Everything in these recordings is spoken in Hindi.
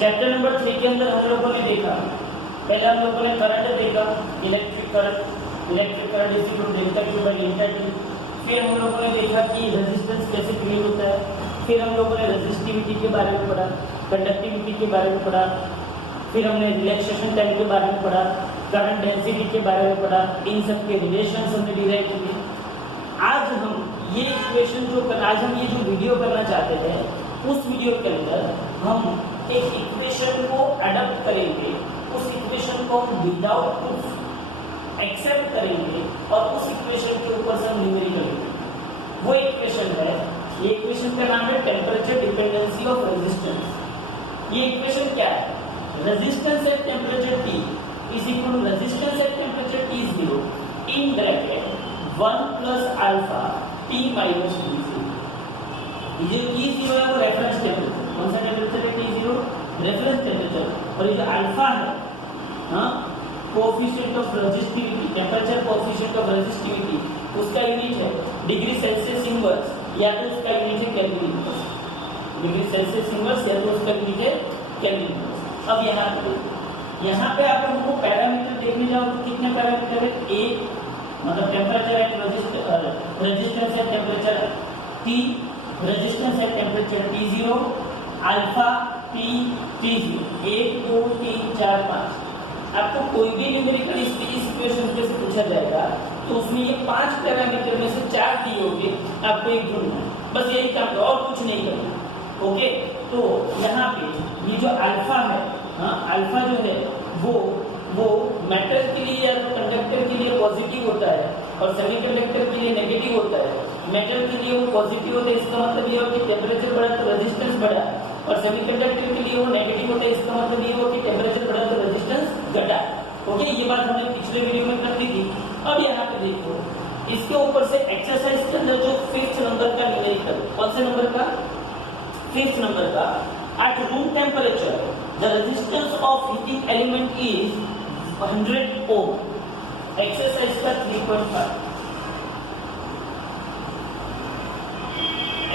चैप्टर नंबर 3 के अंदर हम लोगों ने देखा, पहले हम लोगों ने करंट देखा, electric current is equal to delta Q by delta T। फिर हम लोगों ने देखा कि रेजिस्टेंस कैसे क्रिएट होता है। फिर हम लोगों ने रेजिस्टिविटी के बारे में पढ़ा, कंडक्टिविटी के बारे में पढ़ा। फिर हमने रिलैक्सेशन टाइम के बारे में पढ़ा, करंट डेंसिटी के बारे में पढ़ा। इन सब के रिलेशंस हमने डिराइव किए। आज हम ये इक्वेशन आज हम ये जो वीडियो करना चाहते हैं, उस वीडियो के अंदर हम एक इक्वेशन को अडॉप्ट करेंगे। उस इक्वेशन को हम विदाउट प्रूफ एक्सेप्ट करेंगे और उस इक्वेशन के ऊपर से हम न्यूमेरिकल करेंगे। वो इक्वेशन है, ये इक्वेशन का नाम है टेम्परेचर डिपेंडेंसी ऑफ रेजिस्टेंस। ये इक्वेशन क्या है? Resistance at temperature T is equal to resistance at temperature T0 in bracket 1 plus alpha T minus T0। ये जो T0 है वो रेफरेंस टेम्परेचर, कौन सा टेम्परेचर है? T0 reference temperature. और ये जो अल्फा है, coefficient of resistivity, temperature coefficient of resistivity, उसका यूनिट है डिग्री सेल्सियस इनवर्स, या तो उसका यूनिट है kelvin inverse. Degree Celsius inverse या तो उसका यूनिट है केल्विन इनवर्स। अब यहाँ पे आप लोगों को पैरामीटर देखने जाओ तो कितने पैरामीटर है? एक मतलब temperature at resistance at temperature T, resistance at temperature T0, alpha T, T0, 1 2 3 4 5। आपको कोई भी न्यूमेरिकल इस इक्वेशन पे से पूछा जाएगा तो उसमें ये 5 पैरामीटर में से 4 दिए होंगे, आपको एक ढूंढना है, बस यही काम है और कुछ नहीं करना। ओके, तो यहाँ पे ये जो अल्फा है, अल्फा जो है वो मेटल के लिए या तो कंडक्टर के लिए पॉजिटिव होता है और सेमीकंडक्टर के लिए नेगेटिव होता है। मेटल के लिए वो पॉजिटिव होता है, इसका मतलब ये हो कि टेम्परेचर बढ़ा तो रेजिस्टेंस बढ़ा, और सेमीकंडक्टर के लिए वो नेगेटिव होता है, इसका मतलब ये हो कि टेम्परेचर बढ़ा तो रेजिस्टेंस घटा। ओके, ये बात हमने पिछले वीडियो में कर दी थी। अब यहाँ पे देखो, इसके ऊपर से एक्सरसाइज के अंदर जो 5th नंबर का न्यूमेरिकल, कौन से नंबर का? 5th नंबर का। At room temperature, the resistance of heating element is 100 ohm. Exercise का 3.5.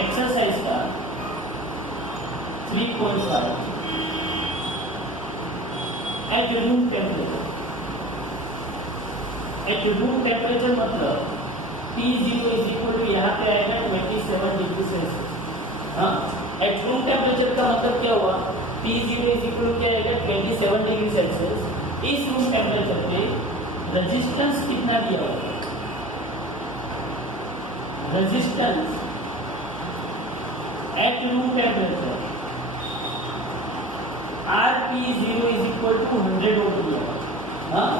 Exercise का 3.5. At room temperature. At room temperature मतलब T0 is equal to यहाँ पे आएगा 27 डिग्री सेल्सियस। हाँ, एट रूम टेम्परेचर का मतलब क्या हुआ? T0 इज इक्वल टू क्या आएगा? 27 डिग्री सेल्सियस। इस रूम टेम्परेचर पे रेजिस्टेंस कितना दिया हुआ? Resistance at room temperature RT0 is equal to 100 ohm दिया हुआ। हाँ,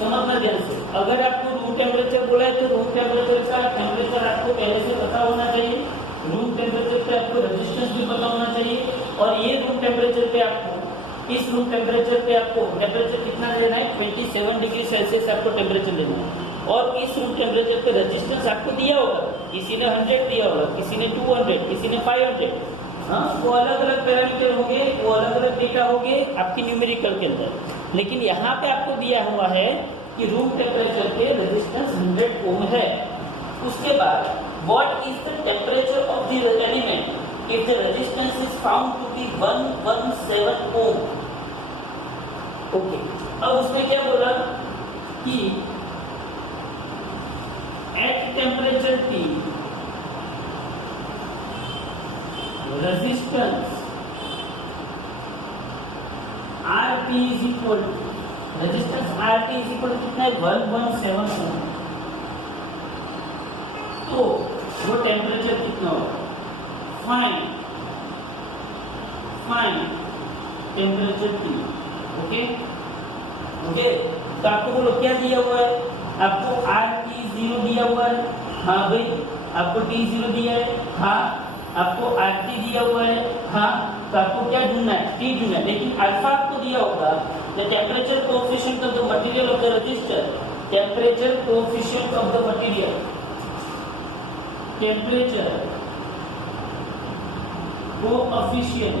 समझना ध्यान से। अगर आपको रूम टेम्परेचर बोला है तो रूम टेम्परेचर का टेम्परेचर आपको पहले से पता होना चाहिए। रूम टेम्परेचर पे आपको रेजिस्टेंस भी पता होना चाहिए, और ये रूम टेम्परेचर पे आपको, इस रूम टेम्परेचर पे आपको टेम्परेचर कितना लेना है? 27 डिग्री सेल्सियस आपको टेम्परेचर लेना है। और इस रूम टेम्परेचर पे रेजिस्टेंस आपको दिया होगा, किसी ने 100 दिया होगा, किसी ने 200, किसी ने 500। हाँ, वो अलग अलग पैरामीटर होंगे, वो अलग अलग डेटा होंगे आपकी न्यूमेरिकल के अंदर। लेकिन यहाँ पे आपको दिया हुआ है कि रूम टेम्परेचर पे रेजिस्टेंस 100 ओम है। उसके बाद what is the temperature of the element if the resistance is found to be 117 ohm? Okay, अब उसमें क्या बोला कि at temperature T resistance RT is equal to, resistance RT is equal to कितना है? 117 ohm। तो वो टेम्परेचर कितना होगा? Fine temperature T। ओके, तो आपको बोलो क्या दिया हुआ है? आपको RT0 दिया हुआ है। हाँ भाई, आपको T0 दिया है। हाँ, आपको RT दिया हुआ है। हाँ, तो आपको क्या ढूंढना है? T ढूंढना है। लेकिन अल्फा आपको दिया होगा, the temperature coefficient of the material of the register, temperature coefficient of the material, temperature coefficient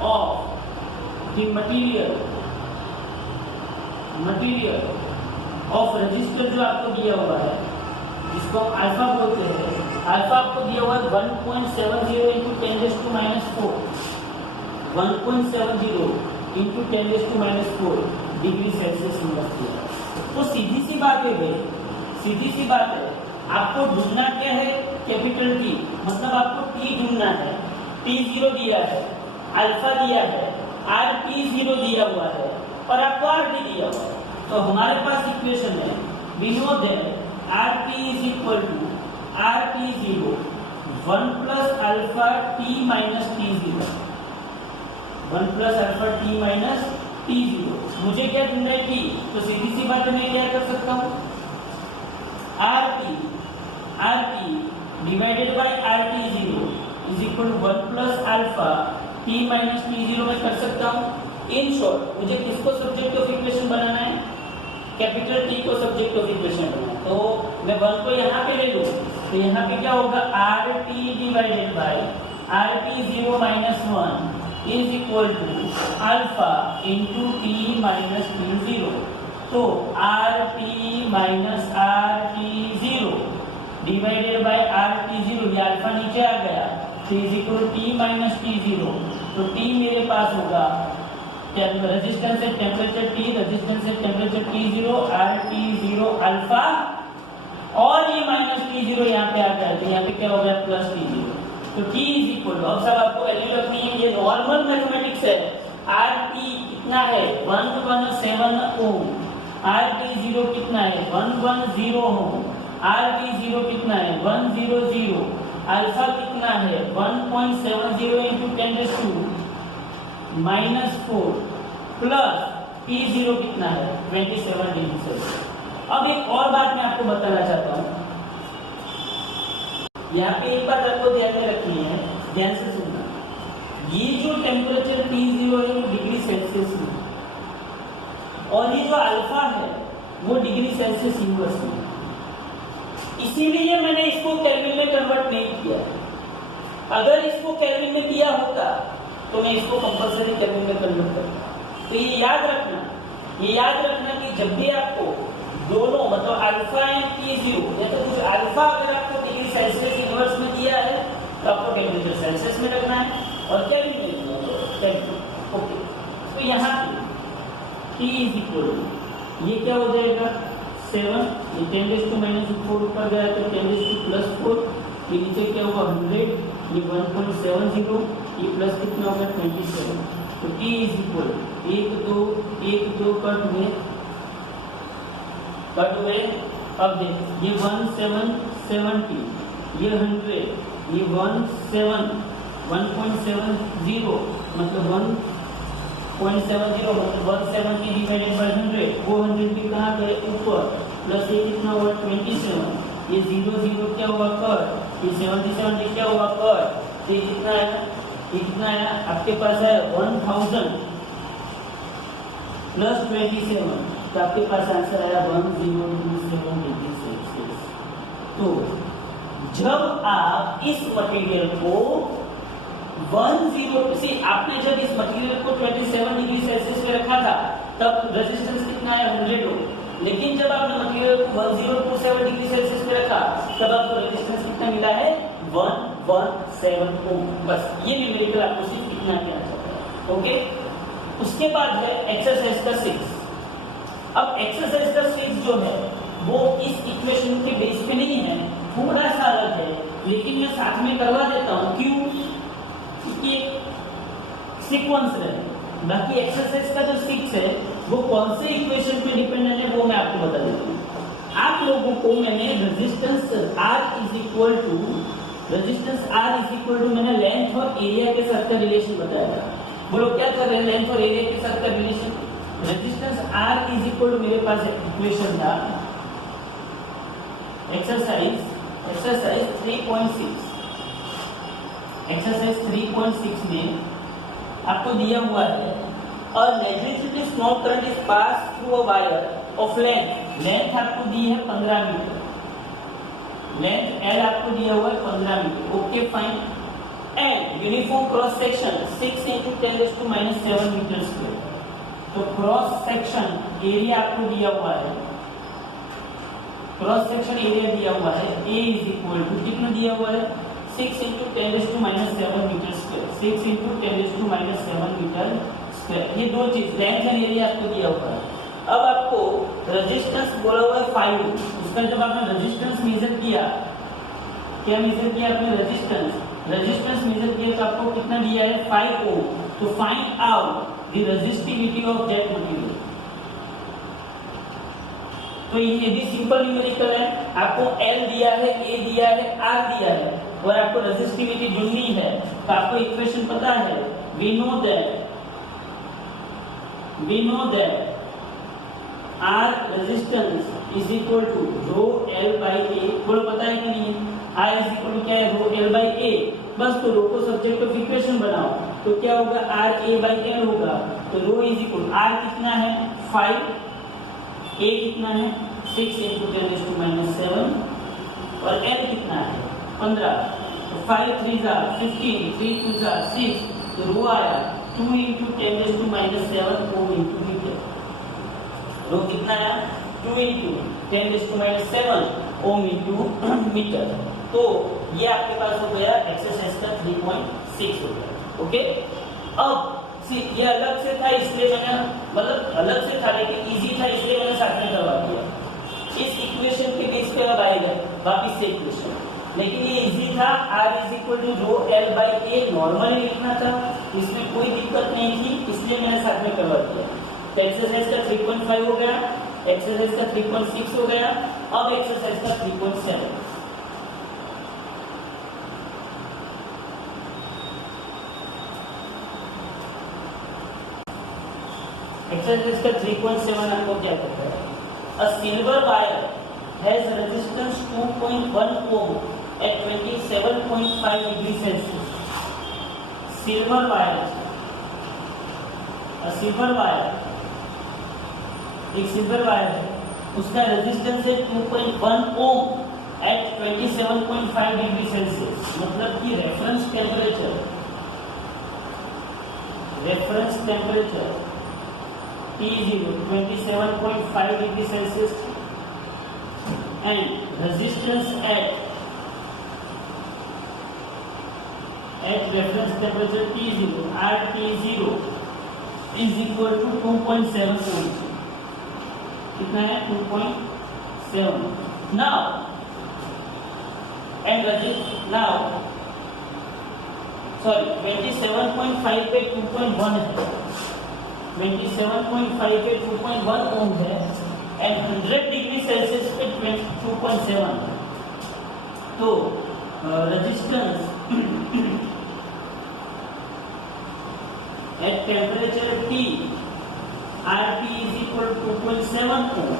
of the material of register जो आपको दिया हुआ है, जिसको अल्फा बोलते हैं। अल्फा आपको दिया हुआ है 1.70 × 10⁻⁻⁴ 4 1.70 into 10⁻⁴ डिग्री सेल्सियस इनवर्स दिया। तो सीधी सी बात है भाई, सीधी सी बात है, आपको ढूंढना क्या है? कैपिटल टी, मतलब आपको टी ढूंढना है। T0 दिया है, अल्फा दिया है, RT0 दिया हुआ है और आपको RT दिया हुआ है। तो हमारे पास इक्वेशन है, we know that RT is equal to RT0 1 plus alpha T minus T0, 1 plus alpha T minus T0। मुझे क्या ढूंढना है? T। तो सीधी सी बात है, मैं क्या कर सकता हूँ? RT divided by RT0 is equal to 1 plus alpha T minus T0 में कर सकता हूँ। इन शॉर्ट मुझे किसको सब्जेक्ट ऑफ इक्वेशन बनाना है? कैपिटल T को सब्जेक्ट ऑफ इक्वेशन बनाना है। तो मैं 1 को यहाँ पे ले लूँ, तो यहाँ पे क्या होगा? RT divided by RT0 minus 1 is equal to alpha into T minus T0। तो RT minus RT0 divided by RT0, ये अल्फा नीचे आ गया, तो is equal T minus T0। तो T मेरे पास होगा रेजिस्टेंस है टेम्परेचर T, रेजिस्टेंस है टेम्परेचर T0, RT0 अल्फा और ये माइनस T0 यहाँ पे आ गया, तो यहाँ पे क्या हो गया? Plus T0। तो T इज इक्वल टू, अब सब आपको वैल्यू रखनी है, ये नॉर्मल मैथमेटिक्स है। RT कितना है? 117 ओम। RT0 कितना है? 110 ओम। RT0 कितना है? 100। अल्फा कितना है? 1.70 इंटू 10⁻⁴ प्लस P0 कितना है? 27 डिग्री सेल्सियस। अब एक और बात मैं आपको बताना चाहता हूँ, यहाँ पे एक बात आपको ध्यान में रखनी है, ध्यान से सुनना। ये जो टेम्परेचर T0 है वो डिग्री सेल्सियस में, और ये जो अल्फा है वो डिग्री सेल्सियस इनवर्स में। इसीलिए मैंने इसको केल्विन में कन्वर्ट नहीं किया। अगर इसको केल्विन में किया होता तो मैं इसको कंपल्सरी केल्विन में कन्वर्ट करता। तो ये याद रखना कि जब भी आपको दोनों मतलब अल्फा एंड T0 या तो कुछ अल्फा अगर आपको डिग्री सेल्सियस इनवर्स में दिया है तो आपको टेम्परेचर सेल्सियस में रखना है, और केल्विन में रखना है। ओके, तो यहाँ पे T इज इक्वल टू, ये क्या हो जाएगा? 7, ये 10⁻⁴ ऊपर गया तो 10⁻+4, ये नीचे क्या होगा? 100, ये 1.70, ये प्लस कितना होगा? 27। तो T इज इक्वल 1 2 कट हुए। अब देख, ये 1770, ये 100, ये 1.70 मतलब 1.70 170 डिवाइडेड बाय 100, वो 100 भी कहाँ गए? ऊपर, प्लस ये कितना हुआ? 27, ये 0 क्या हुआ? कट, ये 77 भी क्या हुआ? कट। ये कितना है? ये कितना है? आपके पास है 1000 प्लस 27, तो आपके पास आंसर आया 1027 डिग्री सेल्सियस। तो जब आप इस मटेरियल को 10 आपने जब इस मटेरियल को 27 डिग्री सेल्सियस पे रखा था तब रेजिस्टेंस कितना है? 100 ओम। लेकिन जब आपने मटेरियल को 1027 डिग्री सेल्सियस पे रखा तब आपको रेजिस्टेंस कितना मिला है? 117 ओम। बस ये न्यूमेरिकल आपको सिर्फ इतना कहना चाहता है। ओके, उसके बाद है एक्सरसाइज का 6। अब एक्सरसाइज का 6 जो है वो इस इक्वेशन के बेस पे नहीं है, थोड़ा सा अलग है, लेकिन मैं साथ में करवा देता हूँ। क्यों? क्योंकि सीक्वेंस है। बाकी एक्सरसाइज का जो 6 है वो कौन से इक्वेशन पे डिपेंडेंट है वो मैं आपको बता देता हूँ। आप लोगों को मैंने resistance R is equal to मैंने लेंथ और एरिया के साथ का रिलेशन बताया था। बोलो क्या कर रहे हैं? लेंथ और एरिया के साथ का relation. Resistance R is equal to, मेरे पास इक्वेशन था एक्सरसाइज 3.6। एक्सरसाइज 3.6 में आपको दिया हुआ है और negligibly small current is pass through a wire of length आपको दी है 15 मीटर, लेंथ L आपको दिया हुआ है 15 metre. Okay fine. And uniform cross section 6 × 10⁻⁷ metre square. तो क्रॉस सेक्शन एरिया आपको दिया हुआ है, क्रॉस सेक्शन एरिया दिया हुआ है A इज इक्वल टू कितना दिया हुआ है? 6 × 10⁻⁷ metre square. 6 into 10⁻⁷ metre square. ये दो चीज लेंथ एंड एरिया आपको दिया हुआ है। अब आपको रेजिस्टेंस बोला हुआ है 5 ओम। उसका जब आपने रेजिस्टेंस मेजर किया, क्या मेजर किया आपने? रेजिस्टेंस मेजर किया तो आपको कितना दिया है? 5 ओम। तो find out the resistivity of that material. तो ये भी सिंपल न्यूमेरिकल है। आपको L दिया है, A दिया है, R दिया है और आपको रेजिस्टिविटी ढूंढनी है। तो आपको इक्वेशन पता है, we know that R resistance is equal to rho L by A। बोलो पता है कि नहीं? R is equal to क्या है? rho L by A। बस तो रो को सब्जेक्ट ऑफ इक्वेशन बनाओ तो क्या होगा? R A by L होगा। तो रो इज इक्वल R कितना है? 5, A कितना है? 6 into 10⁻⁷ और L कितना है? 15। तो 5 3 are 15, 3 2 are 6। तो रो आया 2 into 10⁻⁷ ओम into मीटर। रो कितना आया? 2 into 10⁻⁷ ओम into मीटर। तो ये आपके पास हो गया एक्सरसाइज का 3.6 हो गया। ओके, अब ये अलग से था इसलिए मैंने, मतलब अलग से था लेकिन इजी था इसलिए मैंने साथ में करवा दिया। इस इक्वेशन के बेस पे अब आएगा वापिस से इक्वेशन, लेकिन ये इजी था। R is equal to rho L by A normally लिखना था, इसमें कोई दिक्कत नहीं थी इसलिए मैंने साथ में करवा दिया। तो एक्सरसाइज का 3.5 हो गया, एक्सरसाइज का 3.6 हो गया। अब एक्सरसाइज का 3.7। एक्सरसाइज का 3.7 आपको क्या कहता है? A silver wire has resistance 2.1 ohm at 27.5 degree Celsius. Silver wire, a silver wire, एक सिल्वर वायर है, उसका रेजिस्टेंस है 2.1 ओम at 27.5 डिग्री सेल्सियस। मतलब कि reference temperature T0 27.5 degree Celsius and resistance at reference temperature T0 RT0 is equal to 2.7 ohm। कितना है? 2.7। now sorry 27.5 पे 2.1 है, 27.5 पे 2.1 ओम है एंड 100 डिग्री सेल्सियस पे 2.7। तो resistance at temperature T RT is equal to 2.7 ohm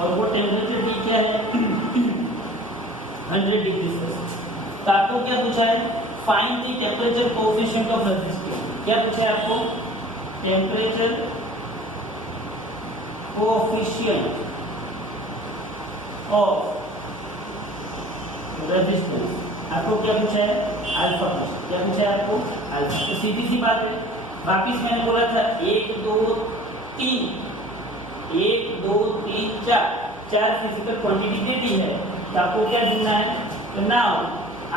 और वो टेम्परेचर T क्या है? 100 डिग्री सेल्सियस। तो आपको क्या पूछा है? Find the temperature coefficient of resistance. क्या पूछा है आपको? Temperature coefficient of resistance. आपको क्या पूछा है? अल्फा। क्या पूछा है आपको? अल्फा। तो सीधी सी बात है, वापिस मैंने बोला था 1 2 3 1 2 3 4 फिजिकल क्वांटिटी दे दी है, तो आपको क्या ढूंढना है? तो now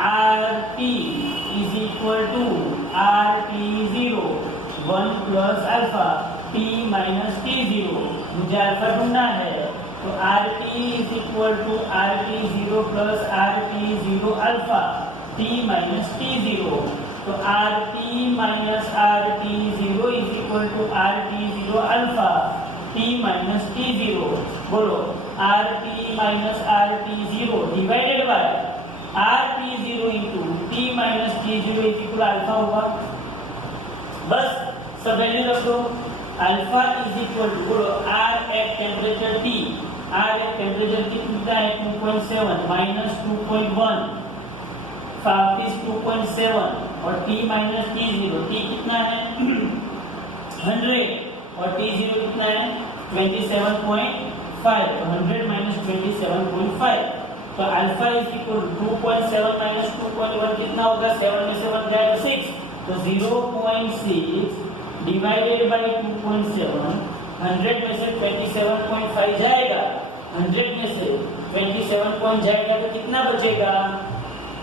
RT is equal to RT0 1 plus alpha T minus T0। मुझे अल्फा ढूंढना है तो RT is equal to RT0 plus RT0 alpha T minus T0। तो RT minus RT0 is equal to RT0 alpha T minus T0। बोलो RT minus RT0 divided by RT0 into T minus T0 is equal alpha होगा। बस सब वैल्यू रख दो। अल्फा इज इक्वल टू, बोलो R eight temperature T, R at temperature कितना है? 2.7 माइनस 2.1 वापिस 2.7 और T माइनस T0, T कितना है? 100 और T0 कितना है? 27.5। तो 100 माइनस 27.5। तो अल्फा इज इक्वल 2.7 माइनस 2.1 कितना होगा? 7 में 7 जाएगा 6। तो 0.6 डिवाइडेड बाय 2.7, 100 में से 27.5 जाएगा, 100 में से 27 पॉइंट जाएगा तो कितना बचेगा?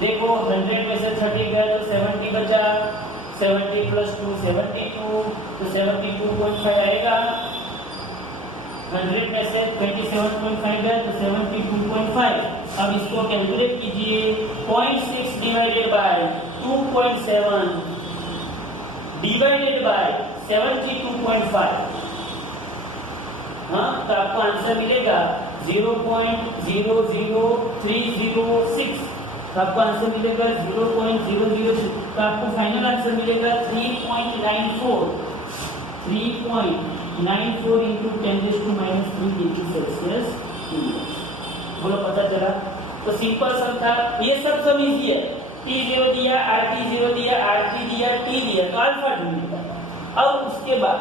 देखो 100 में से 30 गया तो 70 बचा, 70 प्लस 2 72, तो 72.5 आएगा। 100 में से 27.5 है तो 72.5। अब इसको कैलकुलेट कीजिए, 0.6 डिवाइडेड बाय 2.7 डिवाइडेड बाय 72.5, हाँ, तो आपको आंसर मिलेगा 0.00306। तो आपको आंसर मिलेगा 0.006। तो आपको फाइनल आंसर मिलेगा 3.94 इंटू 10⁻³ डिग्री सेल्सियस। बोलो, पता चला? तो सिंपल सब था, ये सब इजी है। T0 दिया, RT0 दिया, R3 दिया, T दिया, तो अल्फा ढूंढना। अब उसके बाद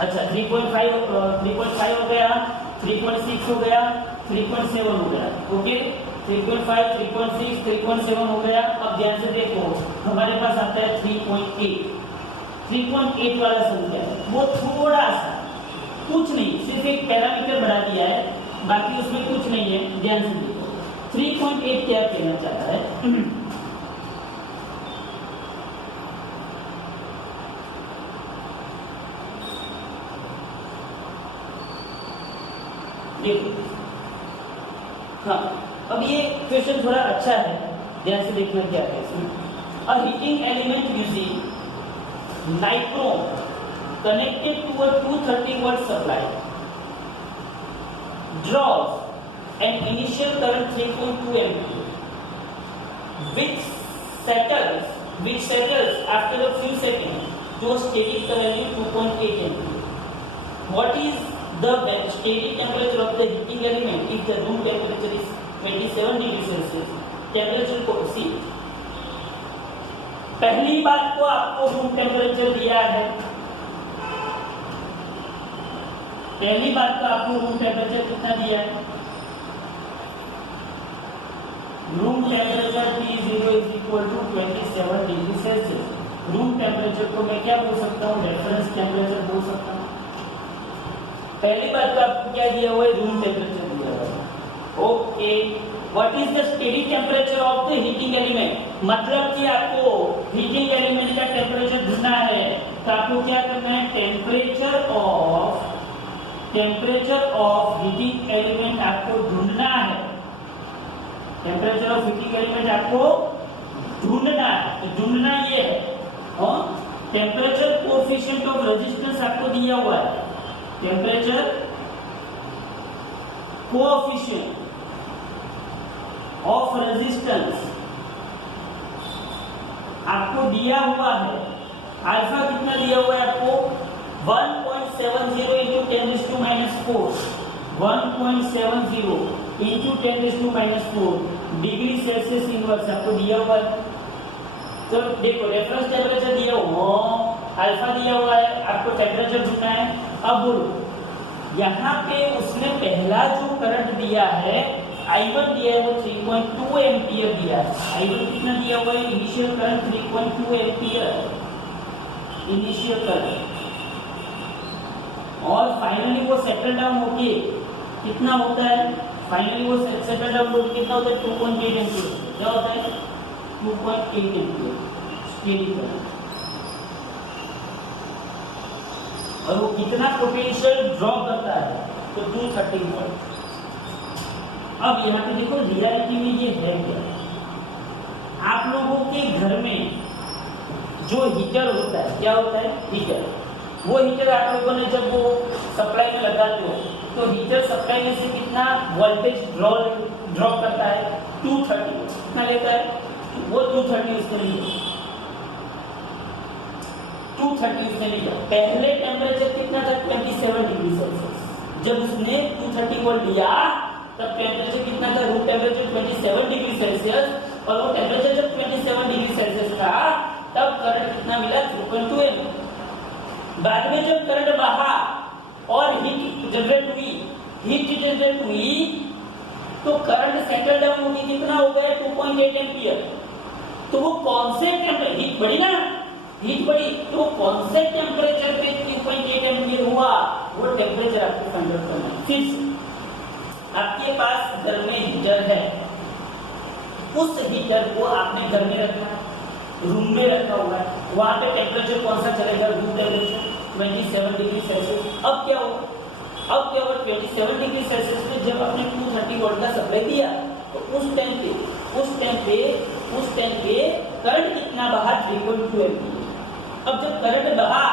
अच्छा 3.5 हो गया, 3.6 हो गया, 3.7 हो गया, ओके। 3.5, 3.6, 3.7 हो गया। अब ध्यान से देखो, हमारे पास आता है 3.8 वाला संख्या, वो थोड़ा सा, कुछ नहीं, सिर्फ एक पैरामीटर बढ़ा दिया है, बाकी उसमें कुछ नहीं है। ध्यान से देखो 3.8 क्या कहना चाहता है। देखो, हाँ, अब ये क्वेश्चन थोड़ा अच्छा है, ध्यान से देखना क्या है इसमें। A heating element using nichrome connected to a 230 volt supply draws an initial current 3.2 ampere which settles after a few seconds to a steady current 2.8 ampere. What is the steady temperature of the heating element if the room temperature is 27 degree Celsius? Temperature को सी, पहली बात तो आपको रूम टेम्परेचर दिया है, पहली बात तो आपको रूम टेम्परेचर कितना दिया है? Room temperature T0 = 27 degree Celsius. Room temperature को मैं क्या बोल सकता हूँ? रेफरेंस टेम्परेचर बोल सकता हूँ। पहली बात तो आपको क्या दिया हुआ है? रूम टेम्परेचर दिया हुआ है, okay. What is the steady temperature of the heating element? मतलब कि आपको हीटिंग एलिमेंट का टेम्परेचर ढूंढना है, तो आपको क्या करना है? टेम्परेचर ऑफ हीटिंग एलिमेंट आपको ढूंढना है, टेम्परेचर ऑफ हीटिंग एलिमेंट आपको ढूंढना है। तो ढूंढना ये है, और टेम्परेचर कोएफिशिएंट ऑफ रेजिस्टेंस आपको दिया हुआ है, टेम्परेचर कोएफिशिएंट ऑफ रेजिस्टेंस आपको दिया हुआ है। अल्फा कितना दिया हुआ है आपको? 1.70 into 10⁻⁴, 1.70 into 10⁻⁴ degree Celsius inverse आपको दिया हुआ है। तो देखो, रेफरेंस टेम्परेचर दिया हुआ, अल्फा दिया हुआ है, आपको टेम्परेचर ढूंढना है। अब बोलो, यहाँ पे उसने पहला जो करंट दिया है I1 दिया है, वो 3.2 एम्पियर दिया है। I1 कितना दिया हुआ है? Initial current 3.2 ampere initial current, और फाइनली वो सेटल डाउन होके कितना होता है? फाइनली वो सेटल डाउन होके कितना होता है? 2.8 एम्पियर। क्या होता है? 2.8 एम्पियर स्टेडी करंट। और वो कितना पोटेंशियल ड्रॉप करता है? तो 230 वोल्ट। अब यहाँ पे देखो, रियलिटी में ये है क्या? आप लोगों के घर में जो हीटर होता है, क्या होता है? हीटर। वो हीटर आप लोगों ने जब वो सप्लाई में लगाते हो, तो हीटर सप्लाई में से कितना वोल्टेज ड्रॉप करता है? 230। कितना लेता है? वो 230 उसको नहीं है, 230 उसने लिया। पहले टेम्परेचर कितना था? 27 डिग्री सेल्सियस। जब उसने 230 वोल्ट लिया, तब टेम्परेचर कितना था? रूम टेम्परेचर 27 डिग्री सेल्सियस, और वो टेम्परेचर जब 27 डिग्री सेल्सियस था, तब करंट कितना मिला? 3.2 एम्पियर। बाद में जब करंट बहा और हीट जनरेट हुई, तो करंट सेटल डाउन होगी, कितना हो गया? 2.8 एम्पियर। तो वो कौन से टेम्परेचर, हीट बढ़ी ना, हीट बढ़ी, तो कौन से टेम्परेचर पे 3.8 एम्पियर हुआ? वो टेम्परेचर आपको फाइंड आउट करना है। फिर आपके पास घर में हीटर है, उस हीटर को आपने घर में रखना है, रूम में रखा हुआ है, वहां पे टेम्परेचर कौन सा चलेगा, रूम टेम्परेचर 27 डिग्री सेल्सियस। अब क्या होगा 27 डिग्री सेल्सियस में जब आपने 230 वोल्ट का सप्लाई दिया तो उस टाइम पे करंट कितना बाहर 3.2 एम्पीयर। अब जब करंट बाहर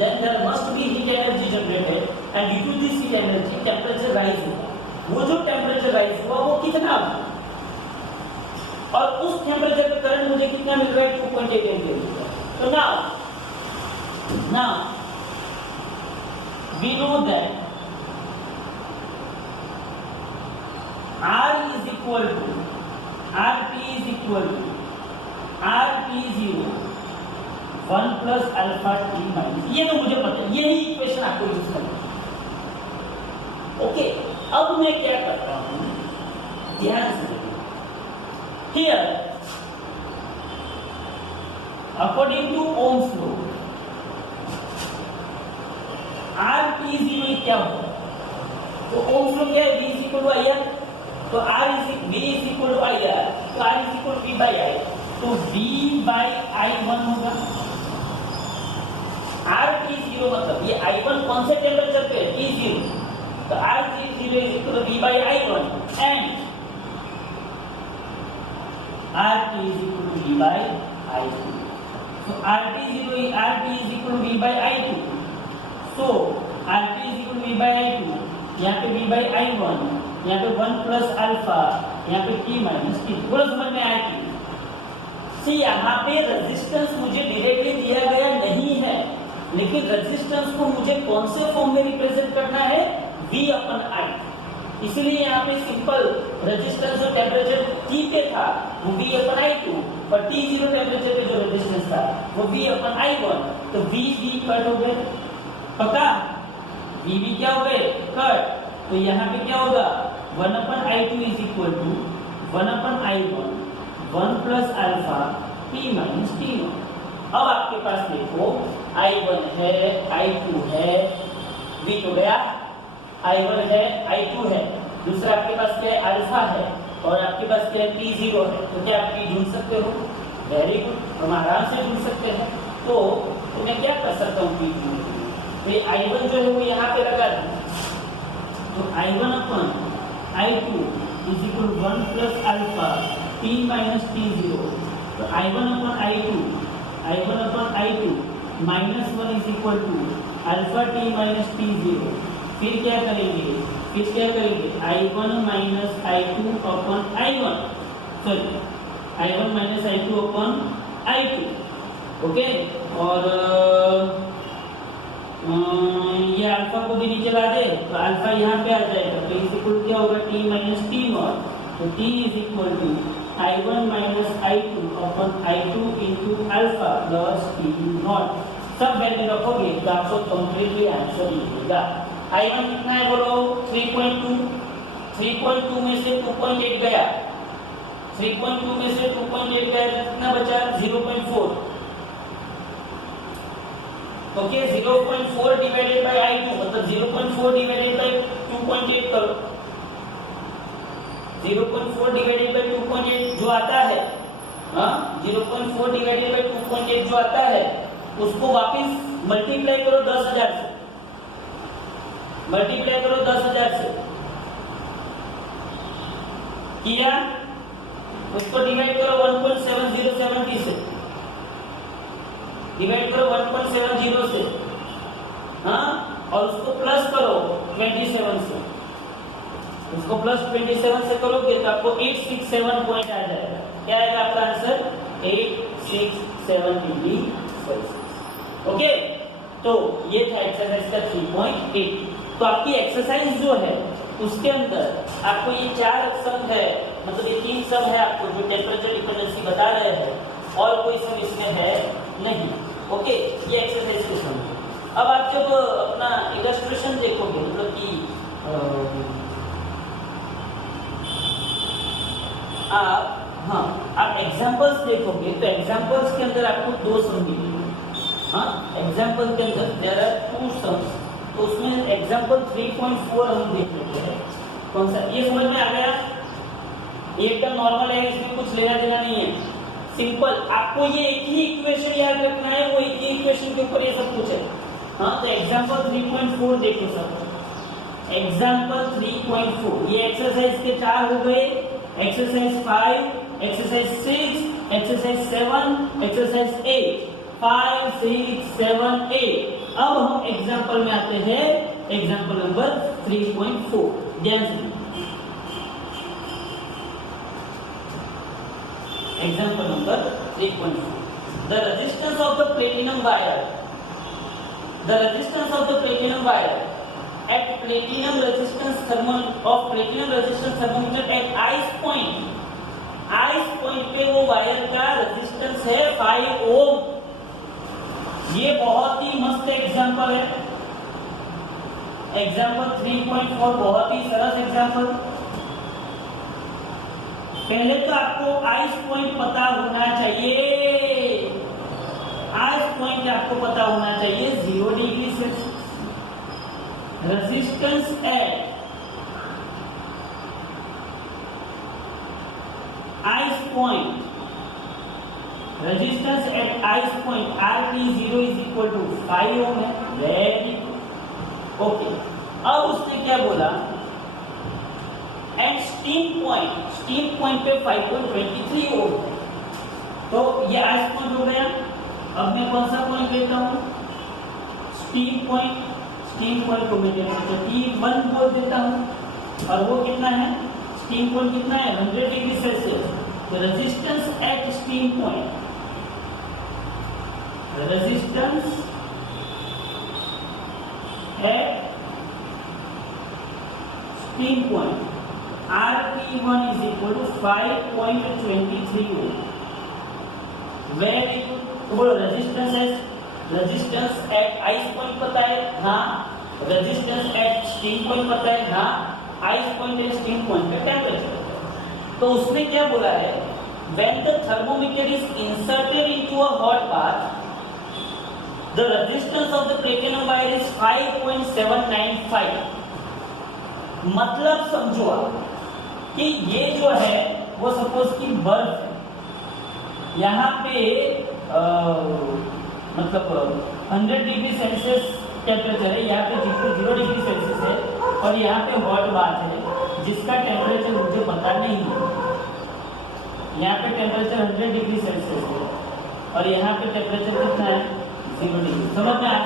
then there must be heat energy generated and due to this heat energy temperature rise होगा। वो जो टेम्परेचर राइज हुआ वो कितना होगा, और उस टेम्परेचर पे करंट मुझे कितना मिल रहा है 2.8 एम्पीयर। तो now we know that R is equal to RP is equal to RP0 1 plus alpha T minus, ये तो मुझे पता है, यही इक्वेशन आपको यूज करना है। ओके, अब मैं क्या करता हूं, ध्यान से here according to Ohm's law RP0 क्या होगा, तो ओम्स लॉ क्या है, V is equal to IR, तो V is equal to IR, तो R is equal to V by I, तो V by I1 होगा। RT0 मतलब ये I1 कौन से टेम्परेचर पे है, T0, तो RT0 is equal to V by I1 and RT is equal to V by I2, so RT is equal to V by I2, so RT is equal to V by I2, यहाँ पे V by I1, यहाँ पे 1 प्लस अल्फा, यहाँ पे T माइनस T, बोलो समझ में आया कि सी यहाँ पे रेजिस्टेंस मुझे डायरेक्टली दिया गया नहीं है, लेकिन रेजिस्टेंस को मुझे कौन से फॉर्म में रिप्रेजेंट करना है, V अपन I, इसलिए यहाँ पे सिंपल रेजिस्टेंस जो टेम्परेचर T पे था वो V अपन I2, और T0 टेम्परेचर पे जो रेजिस्टेंस था वो V अपन I1, तो V कट हो गए, पक्का V क्या हो गए कट, तो यहाँ पे क्या होगा 1 upon I2 is equal to 1 upon I1 1 plus alpha T minus T। अब आपके पास देखो I1 है, I2 है, V तो गया, I1 है, I2 है, दूसरा आपके पास क्या है अल्फा है, और आपके पास क्या है T0 है, तो क्या आप T ढूंढ सकते हो, वेरी गुड, हम आराम से ढूंढ सकते हैं। तो मैं क्या कर सकता हूँ T ढूंढने, तो ये I1 जो है वो यहाँ पे लगा दूं, तो I1 upon I2 is equal 1 plus alpha T minus T0, तो I1 upon I2 minus 1 is equal to alpha T minus T0, फिर क्या करेंगे I1 minus I2 upon I1, sorry I1 minus I2 upon I2, okay, और ये अल्फा को भी नीचे ला दे तो अल्फा यहाँ पे आ जाएगा, तो इज इक्वल क्या होगा T माइनस T नॉट, तो T is equal to I1 minus I2 upon I2 into alpha plus T naught, सब वैल्यू रखोगे तो आपको कंप्लीटली आंसर मिलेगा। I1 कितना है बोलो 3.2 में से 2.8 गया, 3.2 में से 2.8 गया, कितना बचा 0.4, ओके, 0.4 डिवाइडेड बाय I2 मतलब 0.4 डिवाइडेड बाय 2.8 करो, 0.4 डिवाइडेड बाय 2.8 जो आता है, हाँ 0.4 डिवाइडेड बाय 2.8 जो आता है उसको वापस मल्टीप्लाई करो 10,000 से, मल्टीप्लाई करो 10,000 से, किया, उसको डिवाइड करो 1.7070 से, डिवाइड करो 1.70 से, हाँ, और उसको प्लस करो 27 से, उसको प्लस 27 से करोगे तो आपको 867 पॉइंट आ जाएगा। क्या आएगा आपका आंसर 867 डिग्री सेल्सियस। ओके, तो ये था एक्सरसाइज का 3.8। तो आपकी एक्सरसाइज जो है उसके अंदर आपको ये 4 सम है, मतलब ये 3 सम है आपको जो टेम्परेचर डिपेंडेंसी बता रहे हैं, और कोई सम इसमें है नहीं। ओके, ये एक्सरसाइज के सम है। अब आप जब अपना इलस्ट्रेशन देखोगे, मतलब कि आप एग्जांपल्स देखोगे तो एग्जांपल्स के अंदर आपको 2 सम मिलेंगे। हाँ, एग्जांपल के अंदर देयर आर 2 सम्स, तो उसमें एग्जांपल 3.4 हम देख लेते हैं। कौन सा, ये समझ में आ गया? ये एकदम नॉर्मल है, इसमें कुछ लेना देना नहीं है। सिंपल, आपको ये एक ही इक्वेशन याद रखना है, वो एक ही इक्वेशन के ऊपर ये सब कुछ है। हाँ, तो एग्जांपल 3.4 देखो सब। एग्जांपल 3.4, ये एक्सरसाइज के 4 हो गए, एक्सरसाइज 5, एक्सरसाइज 6, एक्सरसाइज 7, एक्सरसाइज 8, 5, 6, 7, 8। अब हम एग्जांपल में आते हैं, एग्जांपल नंबर 3.4। ध्यान से, example number 3.4, the resistance of the platinum wire at platinum resistance thermometer at ice point पे वो वायर का रेजिस्टेंस है 5 ओम। ये बहुत ही मस्त एग्जांपल है, एग्जांपल 3.4 बहुत ही सरस एग्जांपल। पहले तो आपको आइस पॉइंट पता होना चाहिए, आइस पॉइंट आपको पता होना चाहिए 0 degree Celsius. Resistance at ice point, resistance at ice point RT0 is equal to 5 ohm है। Very good, okay. अब उसने क्या बोला, एट स्टीम पॉइंट पे 5.23 ओम है। तो ये आइस पॉइंट हो गया। अब मैं कौन सा पॉइंट लेता हूं, स्टीम पॉइंट को मैं T1 बोल देता हूं, और वो कितना है, स्टीम पॉइंट कितना है 100 डिग्री सेल्सियस। तो resistance at steam point, resistance at steam point RT1 is equal to 5.23 ohm. Very good. तो बोलो रेजिस्टेंस एट आइस पॉइंट पता है, हाँ। रेजिस्टेंस एट स्टीम पॉइंट पता है, हाँ। Ice point and steam point का टेम्परेचर। तो उसने क्या बोला है, when the thermometer is inserted into a hot bath, the resistance of the platinum wire is 5.795। मतलब समझो आप कि ये जो है वो सपोज की बर्फ है, यहाँ पे मतलब 100 डिग्री सेल्सियस टेम्परेचर है, यहाँ पे 0 डिग्री सेल्सियस है, और यहाँ पे हॉट बाथ है जिसका टेम्परेचर मुझे पता नहीं है। यहाँ पे टेम्परेचर 100 डिग्री सेल्सियस है और यहाँ पे टेम्परेचर कितना है 0 डिग्री। समझ में आया?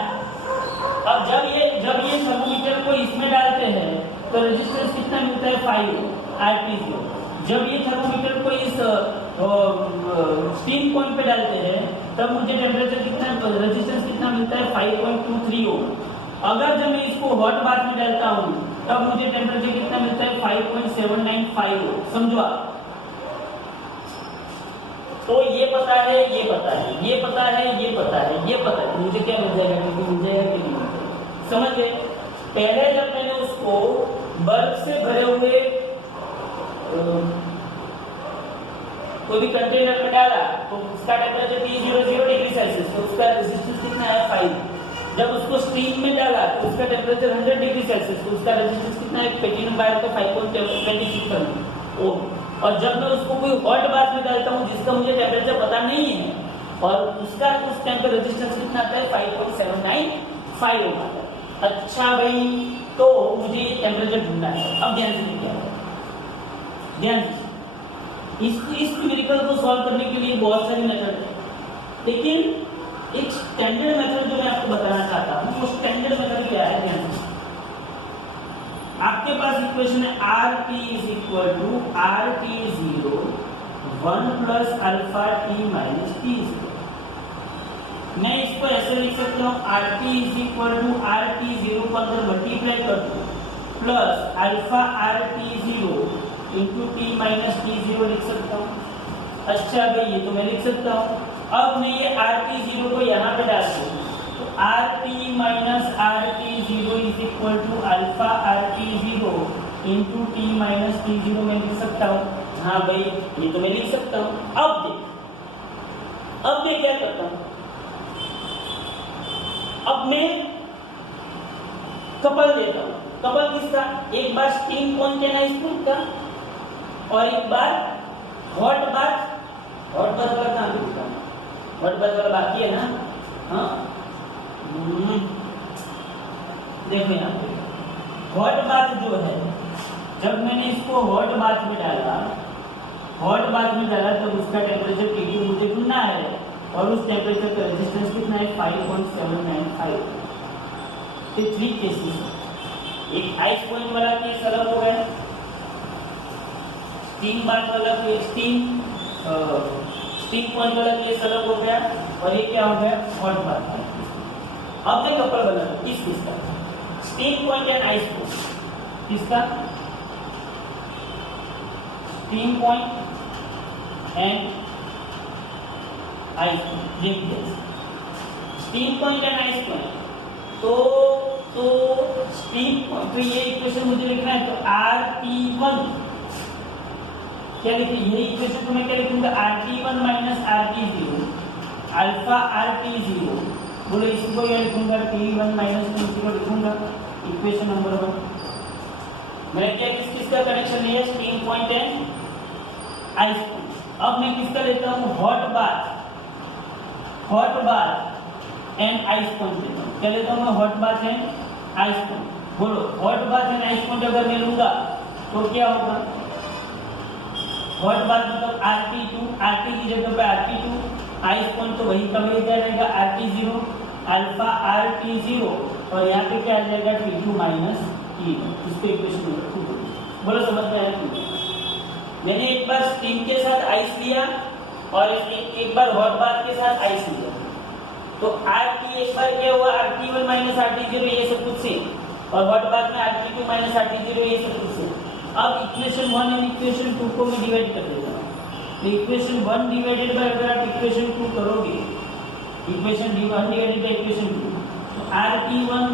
अब जब ये थर्मोमीटर को इसमें डालते हैं तो रेजिस्टेंस कितना मिलता है 5 RT0। जब ये थर्मोमीटर को इस स्टीम पॉइंट पे डालते हैं तब मुझे टेम्परेचर कितना, रेजिस्टेंस कितना मिलता है 5.23 ओम। अगर जब मैं इसको हॉट बाथ में डालता हूँ तब मुझे टेम्परेचर कितना मिलता है 5.795 ओम। समझो आप? तो ये पता है, ये पता है, ये पता है, ये पता है, ये पता है, मुझे क्या मिल जाएगा, मिल जाएगा कि नहीं? समझ गए? पहले जब मैंने उसको बर्फ से भरे हुए कोई भी कंटेनर में डाला तो उसका टेम्परेचर T0 0 डिग्री सेल्सियस, तो उसका रेजिस्टेंस कितना है 5। जब उसको स्टीम में डाला तो उसका टेम्परेचर 100 डिग्री सेल्सियस, तो उसका रेजिस्टेंस कितना है, प्लेटिनम वायर का 5.26 ओम। और जब मैं उसको कोई हॉट बाथ में डालता हूँ जिसका मुझे टेम्परेचर पता नहीं है और उसका उस टाइम पे रेजिस्टेंस कितना आता है 5.795 ओम आता है। अच्छा भाई, तो मुझे ये टेम्परेचर ढूंढना है। अब ध्यान से क्या है, ध्यान से इस न्यूमेरिकल को सॉल्व करने के लिए बहुत सारी मेथड है, लेकिन एक स्टैंडर्ड मेथड जो मैं आपको बताना चाहता हूँ वो स्टैंडर्ड मेथड क्या है। ध्यान से, आपके पास इक्वेशन है RT is equal to RT0 1 plus alpha T minus T0। मैं इसको ऐसे लिख सकता हूँ RT is equal to RT0 को अंदर मल्टीप्लाई कर दो plus alpha RT0 into T minus T0 लिख सकता हूँ। अच्छा भाई, ये तो मैं लिख सकता हूँ। अब मैं ये RT0 को यहाँ पे डाल दूँ तो RT minus RT0 is equal to alpha RT0 into T minus T0 मैं लिख सकता हूँ। हाँ भाई, ये तो मैं लिख सकता हूँ। अब मैं क्या करता हूँ, अब मैं कपल देता हूँ। कपल किसका? एक बार स्टीम पॉइंट है ना इस पॉइंट का, और एक बार हॉट बाथ हॉट बाथ वाला कहाँ पे लिखा है? हॉट बाथ वाला बाकी है ना? हाँ देखो यहाँ पे हॉट बाथ जो है, जब मैंने इसको हॉट बाथ में डाला, तो उसका टेम्परेचर T2 मुझे ढूंढना है और उस टेम्परेचर का रेजिस्टेंस कितना है 5.795। ये 3 केसेस है। एक आइस पॉइंट वाला केस अलग हो गया, स्टीम बाथ वाला केस, स्टीम पॉइंट वाला केस अलग हो गया, और ये क्या हो गया हॉट बाथ वाला केस। अब मैं कपल बना किसका, steam point and ice point, किसका steam point and ice point. देखिए steam point and ice point, तो स्टीम पॉइंट, तो ये इक्वेशन मुझे लिखना है, तो RT1 क्या लिखिए, ये इक्वेशन को मैं क्या लिखूंगा, RT1 minus RT0 alpha RT0, बोलो इसको क्या लिखूंगा, T1 माइनस T0 लिखूंगा, इक्वेशन नंबर 1। मैंने क्या किसका कनेक्शन लिया, steam point and ice point. अब मैं किसका लेता हूँ, hot bath and ice point लेता हूँ। क्या लेता हूँ मैं, hot bath and ice point. बोलो hot bath and ice point अगर मैं लूंगा तो क्या होगा, हॉट बाथ मतलब RT की जगह पे RT2, आइस पॉइंट तो वही कम लेकर रहेगा RT0 अल्फा RT0, और यहाँ पे क्या आ जाएगा T2 माइनस T1। इसको इक्वेशन नंबर 2। बोलो समझ में आया? मैंने एक बार स्टीम के साथ आइस लिया और एक बार हॉट बाथ के साथ आइस लिया, तो RT एक बार क्या हुआ, RT1 माइनस RT0 ये सब कुछ सेम, और हॉट बाथ में RT2 माइनस RT0 ये सब कुछ सेम। अब इक्वेशन 1 और इक्वेशन 2 को मैं डिवाइड कर देता हूँ, तो इक्वेशन 1 डिवाइडेड बाय, अगर आप इक्वेशन 2 करोगे, इक्वेशन 1 डिवाइडेड बाय इक्वेशन 2, तो RT1